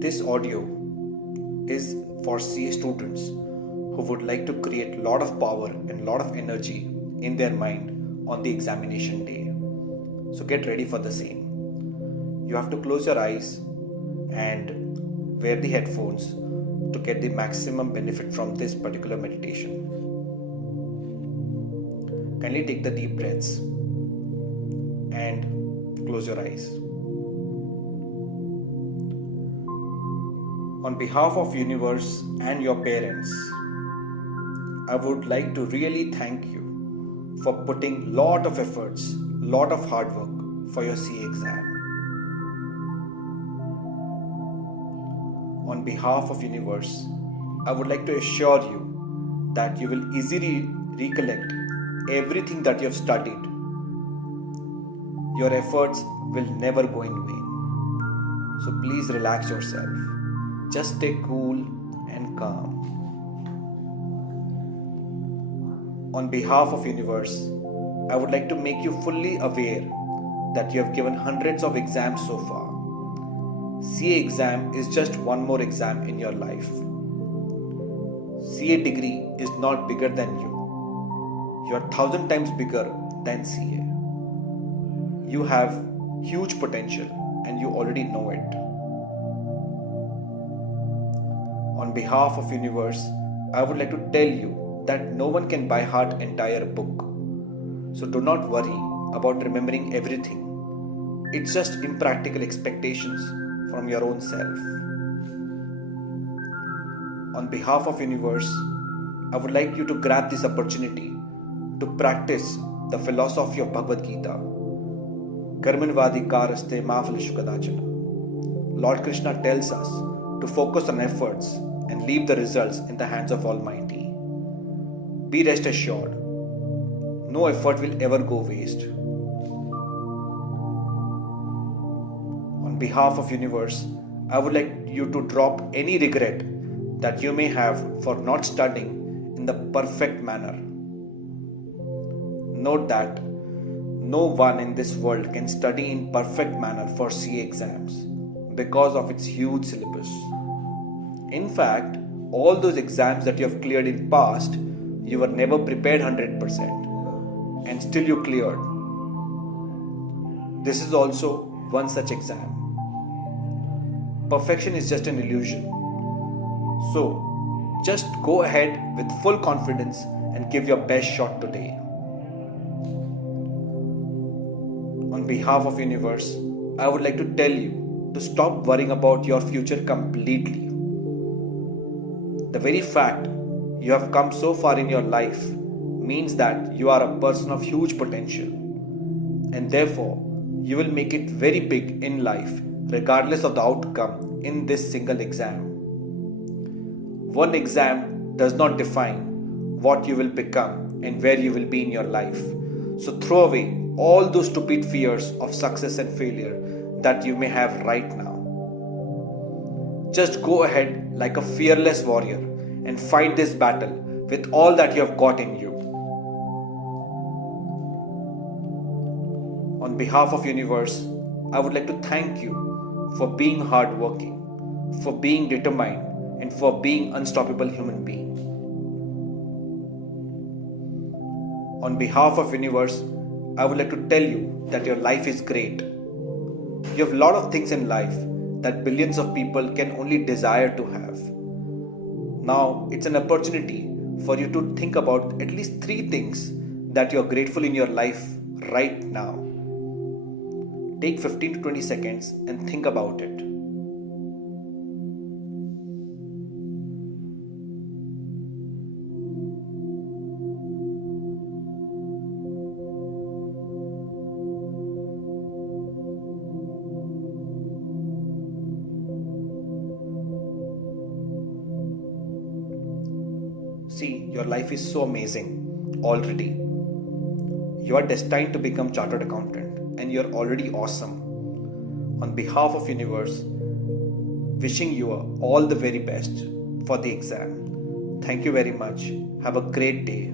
This audio is for CA students who would like to create a lot of power and a lot of energy in their mind on the examination day. So get ready for the same. You have to close your eyes and wear the headphones to get the maximum benefit from this particular meditation. Kindly take the deep breaths and close your eyes. On behalf of universe and your parents, I would like to really thank you for putting lot of efforts, lot of hard work for your CA exam. On behalf of universe, I would like to assure you that you will easily recollect everything that you have studied. Your efforts will never go in vain. So please relax yourself. Just stay cool and calm. On behalf of universe, I would like to make you fully aware that you have given hundreds of exams so far. CA exam is just one more exam in your life. CA degree is not bigger than you. You are 1,000 times bigger than CA. You have huge potential and you already know it. On behalf of universe, I would like to tell you that no one can by heart entire book. So do not worry about remembering everything. It's just impractical expectations from your own self. On behalf of universe, I would like you to grab this opportunity to practice the philosophy of Bhagavad Gita. Karmanvadi karaste mafalishu kadachana. Lord Krishna tells us to focus on efforts and leave the results in the hands of Almighty. Be rest assured, no effort will ever go waste. On behalf of universe, I would like you to drop any regret that you may have for not studying in the perfect manner. Note that no one in this world can study in perfect manner for CA exams because of its huge syllabus. In fact, all those exams that you have cleared in past, you were never prepared 100% and still you cleared. This is also one such exam. Perfection is just an illusion. So, just go ahead with full confidence and give your best shot today. On behalf of universe, I would like to tell you to stop worrying about your future completely. The very fact you have come so far in your life means that you are a person of huge potential, and therefore you will make it very big in life regardless of the outcome in this single exam. One exam does not define what you will become and where you will be in your life. So throw away all those stupid fears of success and failure that you may have right now. Just go ahead like a fearless warrior and fight this battle with all that you have got in you. On behalf of universe, I would like to thank you for being hardworking, for being determined, and for being unstoppable human being. On behalf of universe, I would like to tell you that your life is great. You have a lot of things in life that billions of people can only desire to have. Now it's an opportunity for you to think about at least 3 things that you are grateful in your life right now. Take 15 to 20 seconds and think about it. See, your life is so amazing already. You are destined to become chartered accountant and you're already awesome. On behalf of universe, wishing you all the very best for the exam. Thank you very much. Have a great day.